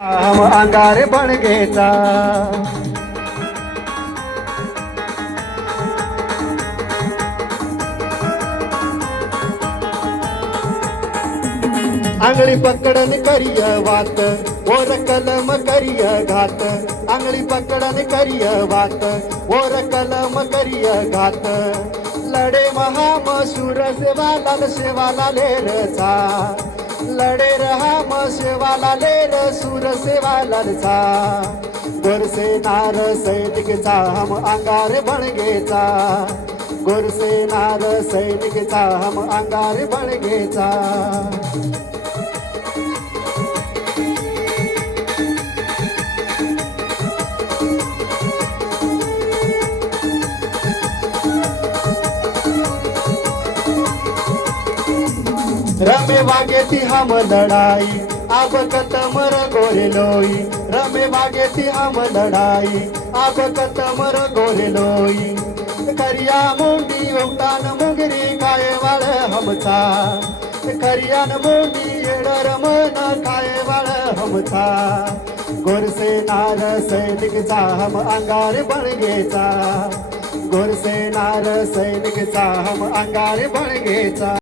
हम अंगारे बणगेचा आंगळी पकडन करिय वात ओर कलम करिय घात आंगळी पकडन करिय वात ओर कलम करिय घात लढे महामसूर सेवालाल सेवाला लेरचा लढे रहाम सेवाला लेर सूर सेवालालचा गोरसे नार सैनिकचा हम अंगार बणगेचा गोरसे नार सैनिकचा हम अंगार बणगेचा रमे वागेती हम लड़ाई अब कतमर गोरे लोई रमे वागेती हम लड़ाई अब कतमर गोरे लोई करिया मुंडी उमटान मुंगरी काय वाळ हमचा करियान मुंडी एडर मन काय वाळ हमचा गोरसे नार सैनिकचा हम अंगार बणगेचा गोरसे नार सैनिकचा हम अंगार बणगेचा।